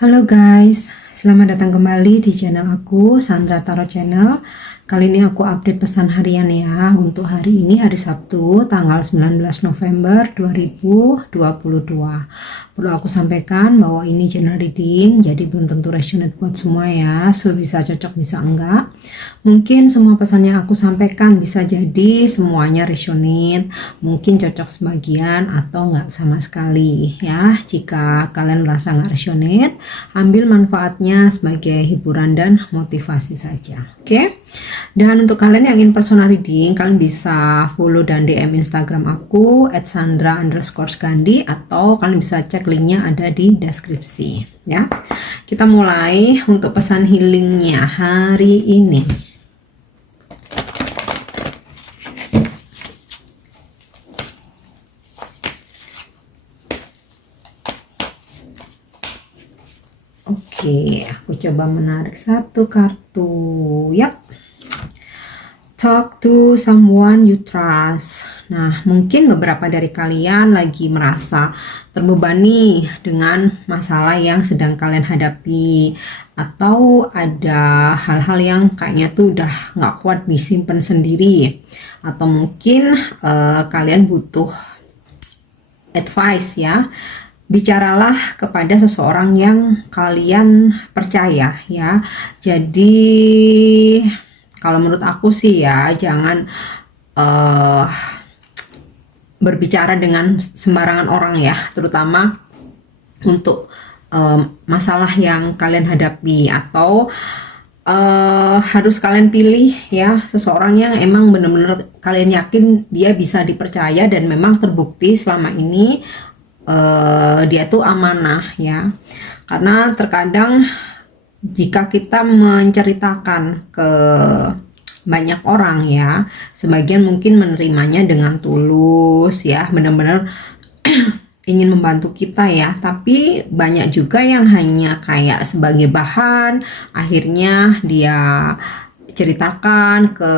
Halo guys, selamat datang kembali di channel aku, Sandra Tarot Channel. Kali ini aku update pesan harian ya. Untuk hari ini hari Sabtu, tanggal 19 November 2022. Perlu aku sampaikan bahwa ini general reading, jadi belum tentu resonate buat semua ya. So bisa cocok, bisa enggak. Mungkin semua pesan yang aku sampaikan bisa jadi semuanya resonate, mungkin cocok sebagian atau enggak sama sekali ya. Jika kalian merasa enggak resonate, ambil manfaatnya sebagai hiburan dan motivasi saja. Oke? Dan untuk kalian yang ingin personal reading, kalian bisa follow dan DM Instagram aku @sandra_skandi, atau kalian bisa cek linknya ada di deskripsi ya. Kita mulai untuk pesan healingnya hari ini. Oke, aku coba menarik satu kartu. Yap. Talk to someone you trust. Nah, mungkin beberapa dari kalian lagi merasa terbebani dengan masalah yang sedang kalian hadapi, atau ada hal-hal yang kayaknya tuh udah nggak kuat disimpan sendiri, atau mungkin kalian butuh advice ya. Bicaralah kepada seseorang yang kalian percaya ya. Jadi kalau menurut aku sih ya, jangan berbicara dengan sembarangan orang ya, terutama untuk masalah yang kalian hadapi, atau harus kalian pilih ya seseorang yang emang benar-benar kalian yakin dia bisa dipercaya dan memang terbukti selama ini dia tuh amanah ya. Karena terkadang jika kita menceritakan ke banyak orang ya, sebagian mungkin menerimanya dengan tulus ya, benar-benar ingin membantu kita ya, tapi banyak juga yang hanya kayak sebagai bahan, akhirnya dia ceritakan ke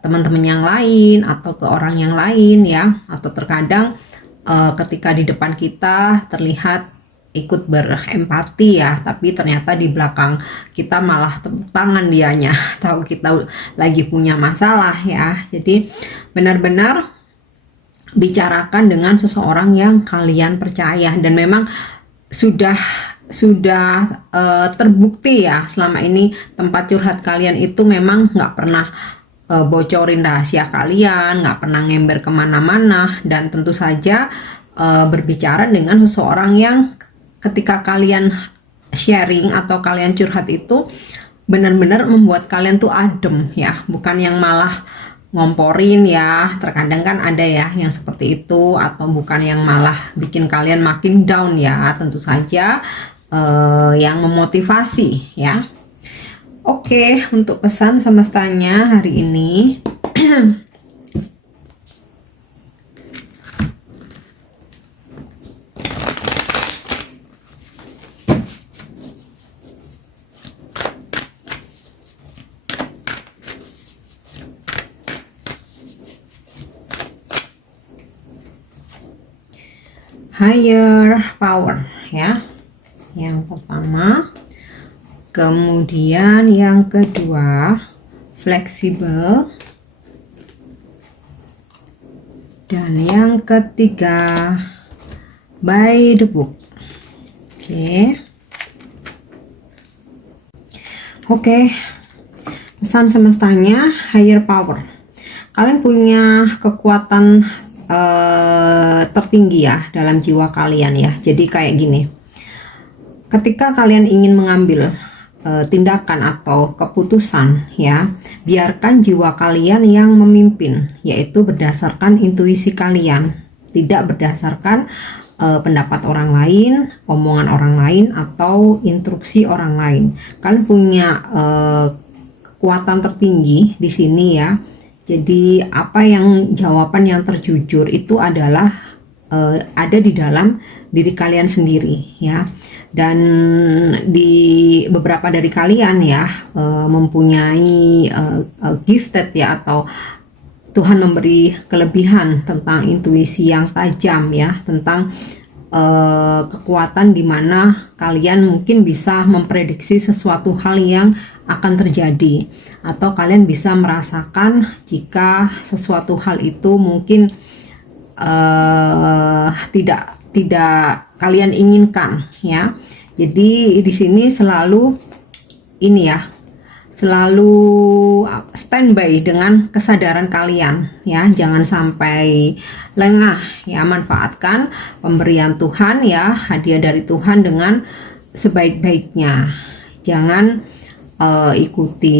teman-teman yang lain atau ke orang yang lain ya, atau terkadang ketika di depan kita terlihat ikut berempati ya, tapi ternyata di belakang kita malah tepuk tangan dianya, tahu kita lagi punya masalah ya. Jadi benar-benar bicarakan dengan seseorang yang kalian percaya dan memang sudah terbukti ya selama ini tempat curhat kalian itu memang nggak pernah bocorin rahasia kalian, nggak pernah ngember kemana-mana, dan tentu saja berbicara dengan seseorang yang ketika kalian sharing atau kalian curhat itu benar-benar membuat kalian tuh adem ya, bukan yang malah ngomporin ya. Terkadang kan ada ya yang seperti itu, atau bukan yang malah bikin kalian makin down ya, tentu saja yang memotivasi ya. Oke, untuk pesan semestanya hari ini higher power ya, yang pertama. Kemudian yang kedua, fleksibel. Dan yang ketiga, by the book. Oke. Pesan semestanya higher power. Kalian punya kekuatan tertinggi ya dalam jiwa kalian ya. Jadi kayak gini. Ketika kalian ingin mengambil tindakan atau keputusan ya, biarkan jiwa kalian yang memimpin, yaitu berdasarkan intuisi kalian, tidak berdasarkan pendapat orang lain, omongan orang lain, atau instruksi orang lain. Kalian punya kekuatan tertinggi di sini ya. Jadi apa yang jawaban yang terjujur itu adalah ada di dalam diri kalian sendiri ya. Dan di beberapa dari kalian ya mempunyai gifted ya, atau Tuhan memberi kelebihan tentang intuisi yang tajam ya, tentang kekuatan di mana kalian mungkin bisa memprediksi sesuatu hal yang akan terjadi, atau kalian bisa merasakan jika sesuatu hal itu mungkin tidak kalian inginkan ya. Jadi di sini selalu ini ya, selalu standby dengan kesadaran kalian ya, jangan sampai lengah ya. Manfaatkan pemberian Tuhan ya, hadiah dari Tuhan dengan sebaik-baiknya. Jangan ikuti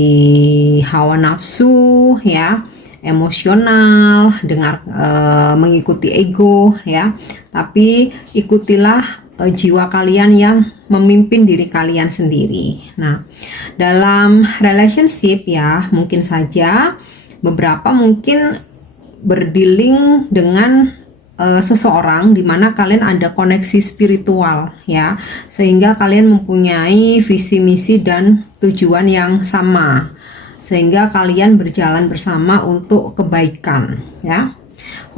hawa nafsu ya, emosional, mengikuti ego ya, tapi ikutilah jiwa kalian yang memimpin diri kalian sendiri. Nah, dalam relationship ya, mungkin saja beberapa mungkin berdealing dengan seseorang di mana kalian ada koneksi spiritual ya, sehingga kalian mempunyai visi misi dan tujuan yang sama, sehingga kalian berjalan bersama untuk kebaikan ya.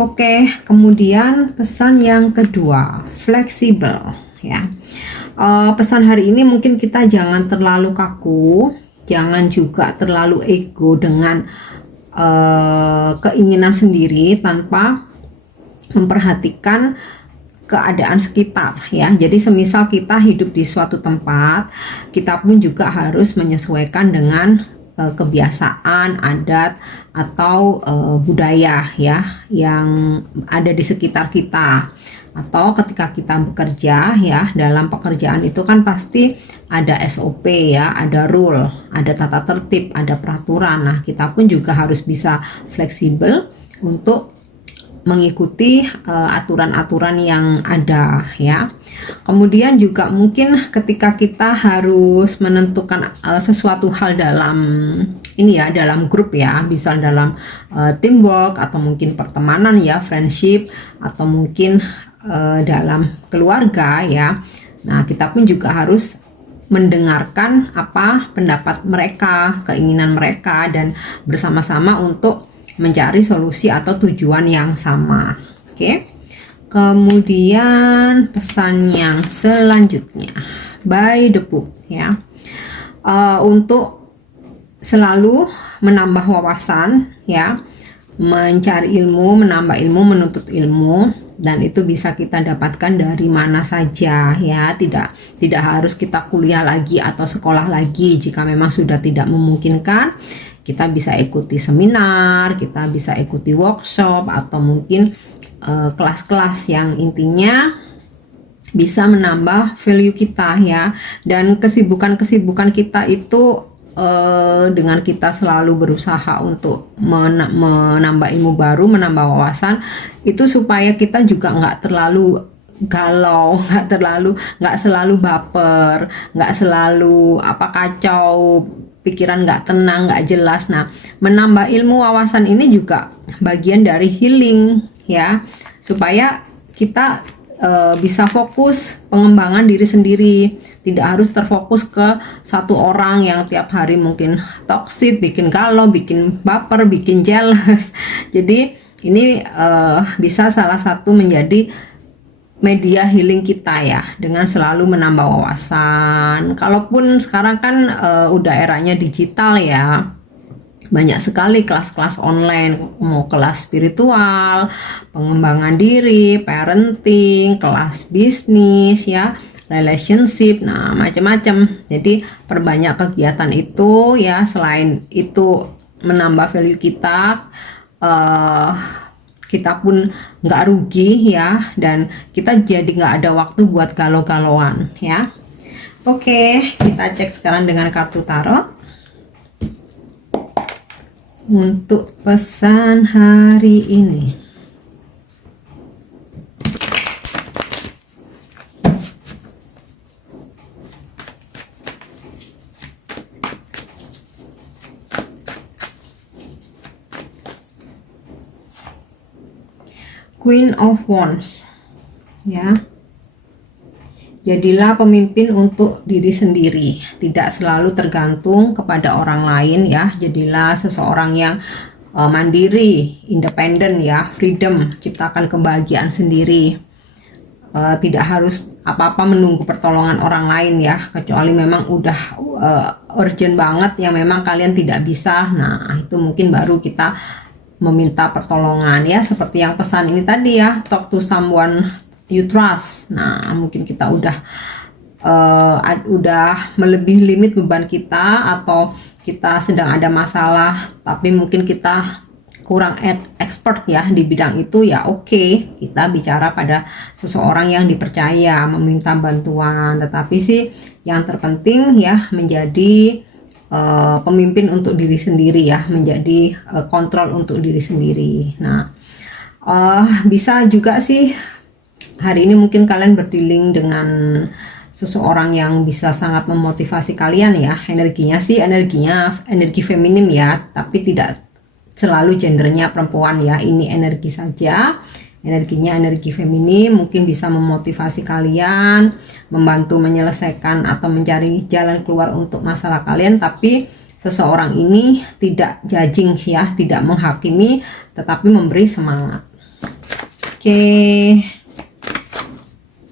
Oke, kemudian pesan yang kedua, fleksibel ya. Pesan hari ini mungkin kita jangan terlalu kaku, jangan juga terlalu ego dengan keinginan sendiri tanpa memperhatikan keadaan sekitar ya. Jadi semisal kita hidup di suatu tempat, kita pun juga harus menyesuaikan dengan kebiasaan, adat, atau budaya ya yang ada di sekitar kita. Atau ketika kita bekerja ya, dalam pekerjaan itu kan pasti ada SOP ya, ada rule, ada tata tertib, ada peraturan. Nah, kita pun juga harus bisa fleksibel untuk mengikuti aturan-aturan yang ada ya. Kemudian juga mungkin ketika kita harus menentukan sesuatu hal dalam ini ya, dalam grup ya, bisa dalam teamwork atau mungkin pertemanan ya, friendship, atau mungkin dalam keluarga ya. Nah, kita pun juga harus mendengarkan apa pendapat mereka, keinginan mereka, dan bersama-sama untuk mencari solusi atau tujuan yang sama. Oke. Kemudian pesan yang selanjutnya, by the book ya. Untuk selalu menambah wawasan ya, mencari ilmu, menambah ilmu, menuntut ilmu, dan itu bisa kita dapatkan dari mana saja ya. Tidak harus kita kuliah lagi atau sekolah lagi. Jika memang sudah tidak memungkinkan, kita bisa ikuti seminar, kita bisa ikuti workshop, atau mungkin kelas-kelas yang intinya bisa menambah value kita ya. Dan kesibukan-kesibukan kita itu dengan kita selalu berusaha untuk menambah ilmu baru, menambah wawasan, itu supaya kita juga nggak terlalu galau, nggak selalu baper, nggak selalu kacau, pikiran nggak tenang, nggak jelas. Nah, menambah ilmu wawasan ini juga bagian dari healing ya, supaya kita bisa fokus pengembangan diri sendiri, tidak harus terfokus ke satu orang yang tiap hari mungkin toxic, bikin galau, bikin baper, bikin jealous. Jadi ini bisa salah satu menjadi media healing kita ya, dengan selalu menambah wawasan. Kalaupun sekarang kan udah eranya digital ya, banyak sekali kelas-kelas online, mau kelas spiritual, pengembangan diri, parenting, kelas bisnis ya, relationship, nah macam-macam. Jadi perbanyak kegiatan itu ya. Selain itu menambah value kita, kita pun nggak rugi ya, dan kita jadi nggak ada waktu buat galau-galauan ya. Oke, kita cek sekarang dengan kartu tarot untuk pesan hari ini. Queen of Wands ya. Jadilah pemimpin untuk diri sendiri, tidak selalu tergantung kepada orang lain ya. Jadilah seseorang yang mandiri, independen ya, freedom, ciptakan kebahagiaan sendiri. tidak harus apa-apa menunggu pertolongan orang lain ya, kecuali memang udah urgent banget yang memang kalian tidak bisa. Nah itu mungkin baru kita meminta pertolongan ya, seperti yang pesan ini tadi ya, talk to someone you trust. Nah mungkin kita udah melebihi limit beban kita, atau kita sedang ada masalah tapi mungkin kita kurang expert ya di bidang itu, ya oke, kita bicara pada seseorang yang dipercaya, meminta bantuan. Tetapi sih yang terpenting ya menjadi pemimpin untuk diri sendiri ya, menjadi kontrol untuk diri sendiri. Nah bisa juga sih hari ini mungkin kalian berdealing dengan seseorang yang bisa sangat memotivasi kalian ya. Energinya sih energi feminim ya, tapi tidak selalu gendernya perempuan ya, ini energi saja, energinya energi feminim, mungkin bisa memotivasi kalian, membantu menyelesaikan atau mencari jalan keluar untuk masalah kalian. Tapi seseorang ini tidak judging ya, tidak menghakimi, tetapi memberi semangat. Oke,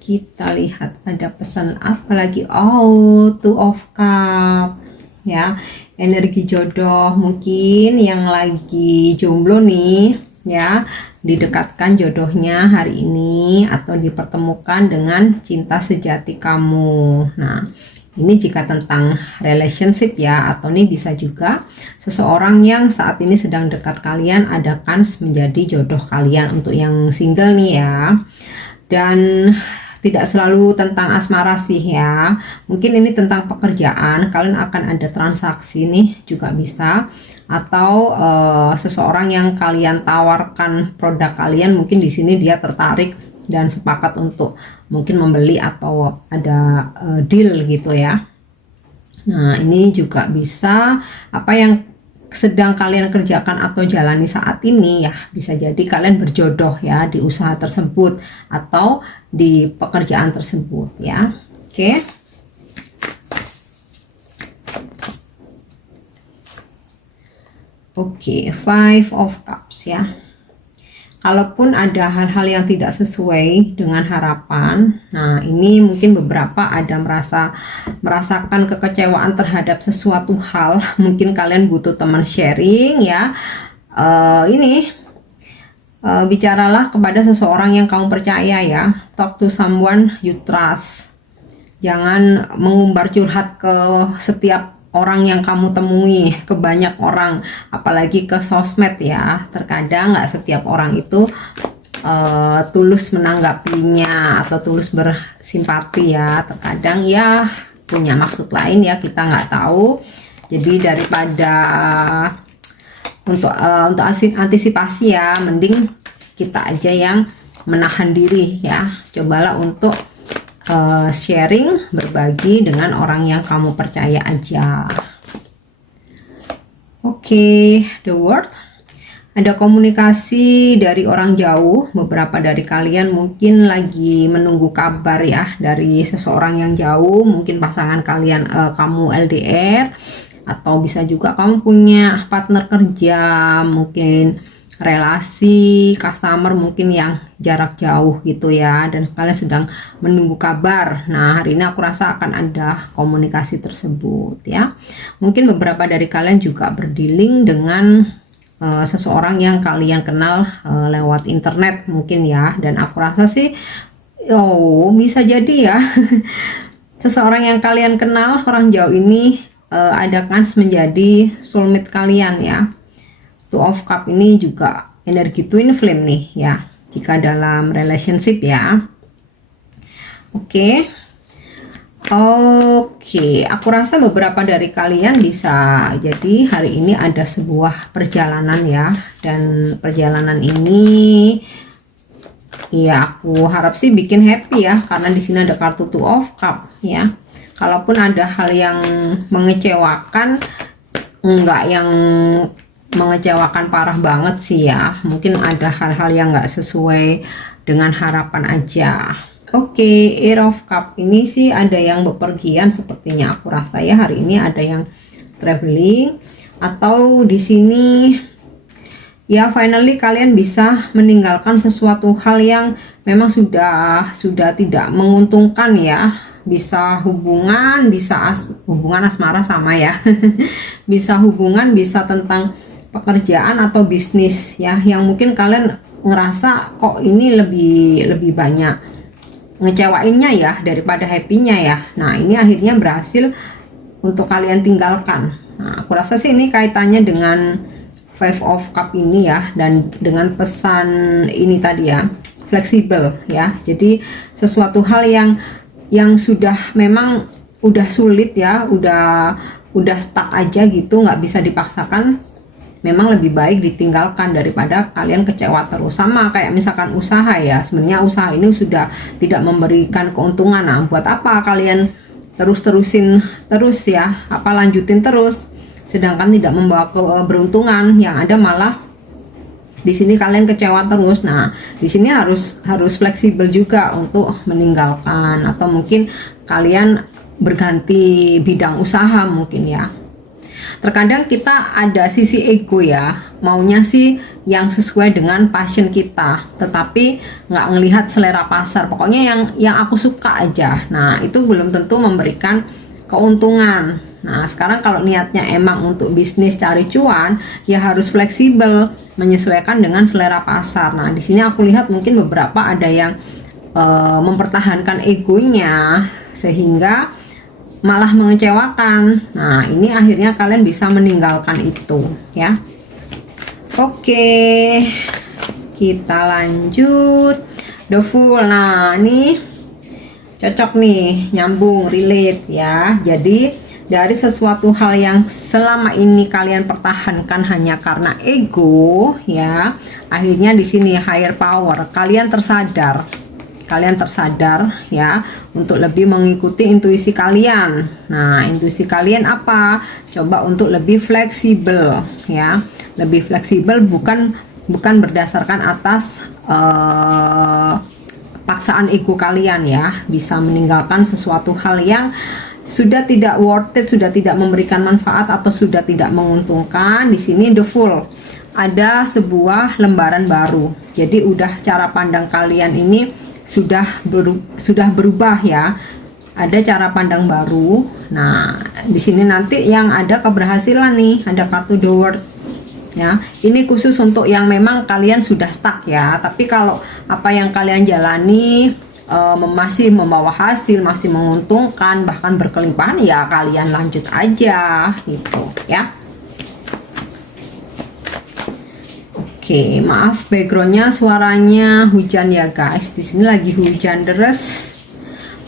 kita lihat ada pesan apa lagi. Oh, Two of Cups ya, energi jodoh. Mungkin yang lagi jomblo nih ya, didekatkan jodohnya hari ini atau dipertemukan dengan cinta sejati kamu. Nah ini jika tentang relationship ya, atau ini bisa juga seseorang yang saat ini sedang dekat kalian, ada kans menjadi jodoh kalian untuk yang single nih ya. Dan tidak selalu tentang asmara sih ya, mungkin ini tentang pekerjaan, kalian akan ada transaksi nih juga bisa, atau seseorang yang kalian tawarkan produk kalian, mungkin di sini dia tertarik dan sepakat untuk mungkin membeli atau ada deal gitu ya. Nah ini juga bisa apa yang sedang kalian kerjakan atau jalani saat ini ya, bisa jadi kalian berjodoh ya di usaha tersebut atau di pekerjaan tersebut ya. Oke. Oke, Five of Cups ya. Kalaupun ada hal-hal yang tidak sesuai dengan harapan, nah ini mungkin beberapa ada merasakan kekecewaan terhadap sesuatu hal, mungkin kalian butuh teman sharing ya. Bicaralah kepada seseorang yang kamu percaya ya, talk to someone you trust. Jangan mengumbar curhat ke setiap orang yang kamu temui, ke banyak orang, apalagi ke sosmed ya. Terkadang nggak setiap orang itu tulus menanggapinya atau tulus bersimpati ya. Terkadang ya punya maksud lain ya, kita nggak tahu. Jadi daripada untuk antisipasi ya, mending kita aja yang menahan diri ya. Cobalah untuk sharing, berbagi dengan orang yang kamu percaya aja. Oke, the word. Ada komunikasi dari orang jauh. Beberapa dari kalian mungkin lagi menunggu kabar ya dari seseorang yang jauh. Mungkin pasangan kalian, kamu LDR, atau bisa juga kamu punya partner kerja, mungkin relasi customer mungkin yang jarak jauh gitu ya, dan kalian sedang menunggu kabar. Nah hari ini aku rasa akan ada komunikasi tersebut ya. Mungkin beberapa dari kalian juga berdealing dengan seseorang yang kalian kenal lewat internet mungkin ya, dan aku rasa sih bisa jadi ya seseorang yang kalian kenal orang jauh ini ada kans menjadi soulmate kalian ya. Two of Cup ini juga energi twin flame nih ya, jika dalam relationship ya. Oke, aku rasa beberapa dari kalian bisa jadi hari ini ada sebuah perjalanan ya, dan perjalanan ini ya aku harap sih bikin happy ya, karena di sini ada kartu Two of Cup ya. Kalaupun ada hal yang mengecewakan, enggak yang mengecewakan parah banget sih ya, mungkin ada hal-hal yang nggak sesuai dengan harapan aja. Oke, Eight of Cup ini sih ada yang bepergian sepertinya, aku rasa ya hari ini ada yang traveling, atau di sini ya finally kalian bisa meninggalkan sesuatu hal yang memang sudah tidak menguntungkan ya. Bisa hubungan, bisa hubungan asmara sama ya. Bisa hubungan, bisa tentang pekerjaan atau bisnis ya, yang mungkin kalian ngerasa kok ini lebih banyak ngecewainnya ya daripada happy-nya ya. Nah, ini akhirnya berhasil untuk kalian tinggalkan. Nah, aku rasa sih ini kaitannya dengan Five of Cup ini ya, dan dengan pesan ini tadi ya, fleksibel ya. Jadi sesuatu hal yang sudah memang udah sulit ya, udah stuck aja gitu, nggak bisa dipaksakan, memang lebih baik ditinggalkan daripada kalian kecewa terus. Sama kayak misalkan usaha ya, sebenarnya usaha ini sudah tidak memberikan keuntungan. Nah, buat apa kalian terusin terus ya, apa lanjutin terus sedangkan tidak membawa keberuntungan, yang ada malah di sini kalian kecewa terus. Nah, di sini harus fleksibel juga untuk meninggalkan, atau mungkin kalian berganti bidang usaha mungkin ya. Terkadang kita ada sisi ego ya, maunya sih yang sesuai dengan passion kita, tetapi nggak ngelihat selera pasar. Pokoknya yang aku suka aja. Nah, itu belum tentu memberikan keuntungan. Nah, sekarang kalau niatnya emang untuk bisnis cari cuan, ya harus fleksibel, menyesuaikan dengan selera pasar. Nah, di sini aku lihat mungkin beberapa ada yang mempertahankan egonya sehingga malah mengecewakan. Nah, ini akhirnya kalian bisa meninggalkan itu ya. Oke, kita lanjut. The Fool. Nah, ini cocok nih, nyambung, relate ya. Jadi dari sesuatu hal yang selama ini kalian pertahankan hanya karena ego ya, akhirnya di sini higher power, kalian tersadar ya untuk lebih mengikuti intuisi kalian. Nah, intuisi kalian apa? Coba untuk lebih fleksibel ya, lebih fleksibel, bukan berdasarkan atas paksaan ego kalian ya. Bisa meninggalkan sesuatu hal yang sudah tidak worth it, sudah tidak memberikan manfaat atau sudah tidak menguntungkan. Di sini The Fool, ada sebuah lembaran baru. Jadi udah cara pandang kalian ini sudah berubah ya. Ada cara pandang baru. Nah, di sini nanti yang ada keberhasilan nih, ada kartu The World ya. Ini khusus untuk yang memang kalian sudah stuck ya. Tapi kalau apa yang kalian jalani masih membawa hasil, masih menguntungkan, bahkan berkelimpahan, ya kalian lanjut aja gitu ya. Oke, maaf backgroundnya suaranya hujan ya guys. Di sini lagi hujan deras.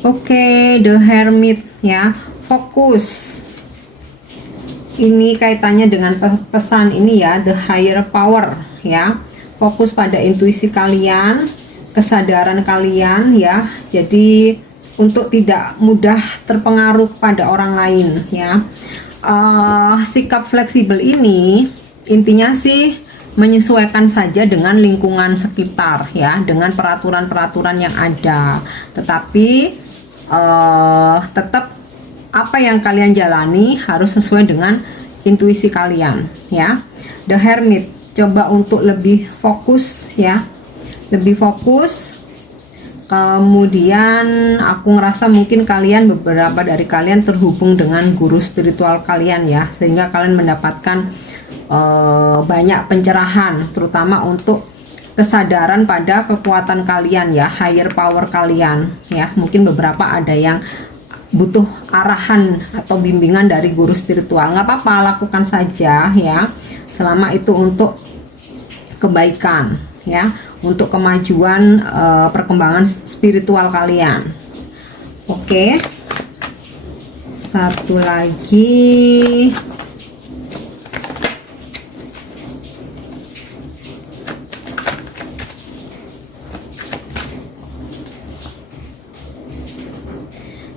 Oke, The Hermit ya, fokus. Ini kaitannya dengan pesan ini ya, the higher power ya. Fokus pada intuisi kalian, kesadaran kalian ya. Jadi untuk tidak mudah terpengaruh pada orang lain ya. Sikap fleksibel ini intinya sih menyesuaikan saja dengan lingkungan sekitar ya, dengan peraturan-peraturan yang ada, tetapi tetap apa yang kalian jalani harus sesuai dengan intuisi kalian ya. The Hermit, coba untuk lebih fokus ya, lebih fokus. Kemudian aku ngerasa mungkin beberapa dari kalian terhubung dengan guru spiritual kalian ya, sehingga kalian mendapatkan banyak pencerahan, terutama untuk kesadaran pada kekuatan kalian ya, higher power kalian ya. Mungkin beberapa ada yang butuh arahan atau bimbingan dari guru spiritual. Nggak apa-apa, lakukan saja ya, selama itu untuk kebaikan ya, untuk kemajuan perkembangan spiritual kalian. Oke, satu lagi.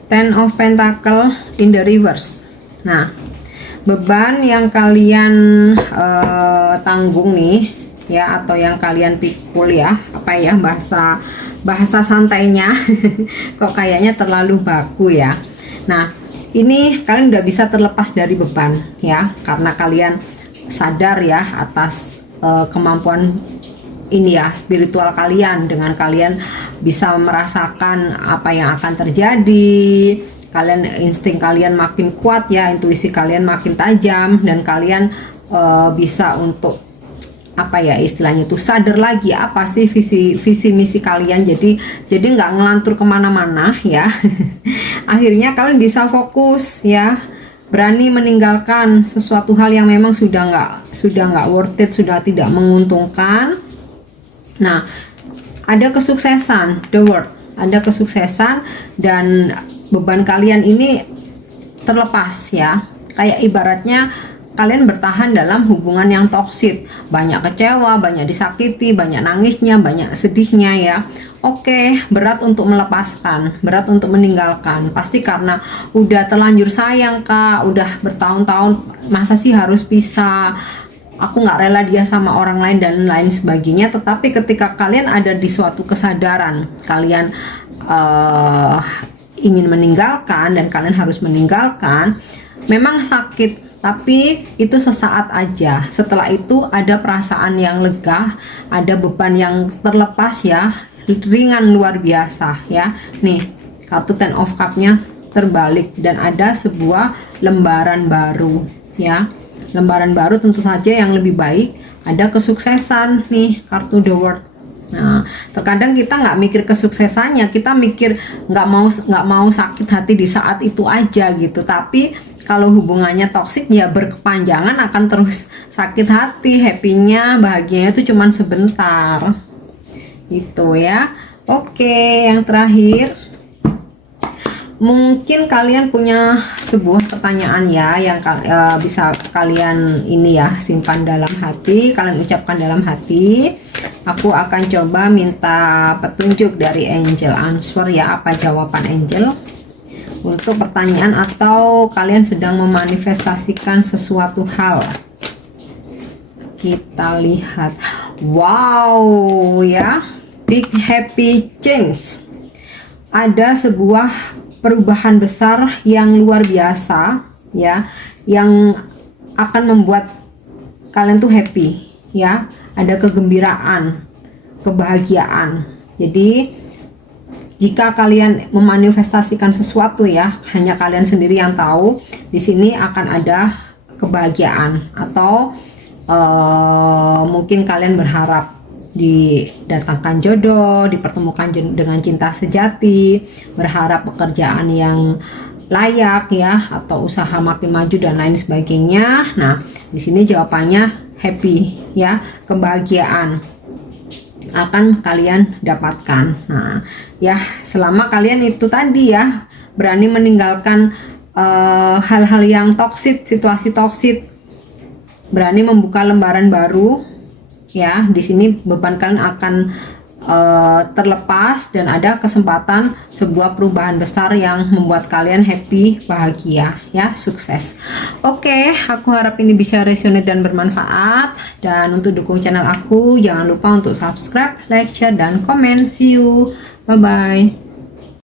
Ten of Pentacle in the reverse. Nah, beban yang kalian tanggung nih ya, atau yang kalian pikul ya, apa ya bahasa santainya kok kayaknya terlalu baku ya. Nah, ini kalian udah bisa terlepas dari beban ya, karena kalian sadar ya atas kemampuan ini ya, spiritual kalian, dengan kalian bisa merasakan apa yang akan terjadi. Kalian, insting kalian makin kuat ya, intuisi kalian makin tajam, dan kalian bisa untuk apa ya, istilahnya itu sadar lagi apa sih visi misi kalian. Jadi nggak ngelantur kemana-mana ya. Akhirnya kalian bisa fokus ya, berani meninggalkan sesuatu hal yang memang sudah nggak worth it, sudah tidak menguntungkan. Nah, ada kesuksesan, the word, ada kesuksesan, dan beban kalian ini terlepas ya. Kayak ibaratnya kalian bertahan dalam hubungan yang toksik, banyak kecewa, banyak disakiti, banyak nangisnya, banyak sedihnya ya. Oke, berat untuk melepaskan, berat untuk meninggalkan, pasti karena udah terlanjur sayang kak, udah bertahun-tahun, masa sih harus pisah, aku nggak rela dia sama orang lain dan lain sebagainya. Tetapi ketika kalian ada di suatu kesadaran, kalian ingin meninggalkan dan kalian harus meninggalkan, memang sakit, tapi itu sesaat aja. Setelah itu ada perasaan yang lega, ada beban yang terlepas ya, ringan luar biasa ya. Nih, kartu Ten of Cup-nya terbalik dan ada sebuah lembaran baru ya. Lembaran baru tentu saja yang lebih baik, ada kesuksesan nih, kartu The World. Nah, terkadang kita nggak mikir kesuksesannya, kita mikir nggak mau sakit hati di saat itu aja gitu. Tapi kalau hubungannya toksik ya berkepanjangan akan terus sakit hati, happy-nya, bahagianya itu cuman sebentar. Gitu ya. Oke, yang terakhir, mungkin kalian punya sebuah pertanyaan ya yang bisa kalian ini ya simpan dalam hati, kalian ucapkan dalam hati. Aku akan coba minta petunjuk dari angel answer ya, apa jawaban angel untuk pertanyaan, atau kalian sedang memanifestasikan sesuatu hal. Kita lihat. Wow ya, big happy change. Ada sebuah perubahan besar yang luar biasa ya, yang akan membuat kalian tuh happy ya. Ada kegembiraan, kebahagiaan. Jadi jika kalian memanifestasikan sesuatu ya, hanya kalian sendiri yang tahu. Di sini akan ada kebahagiaan, atau mungkin kalian berharap didatangkan jodoh, dipertemukan dengan cinta sejati, berharap pekerjaan yang layak ya, atau usaha makin maju dan lain sebagainya. Nah, di sini jawabannya happy ya, kebahagiaan akan kalian dapatkan. Nah, ya selama kalian itu tadi ya berani meninggalkan hal-hal yang toksik, situasi toksik, berani membuka lembaran baru ya. Di sini beban kalian akan terlepas dan ada kesempatan sebuah perubahan besar yang membuat kalian happy, bahagia ya, sukses. Oke, aku harap ini bisa resonate dan bermanfaat. Dan untuk dukung channel aku, jangan lupa untuk subscribe, like, share, dan komen. See you, bye bye.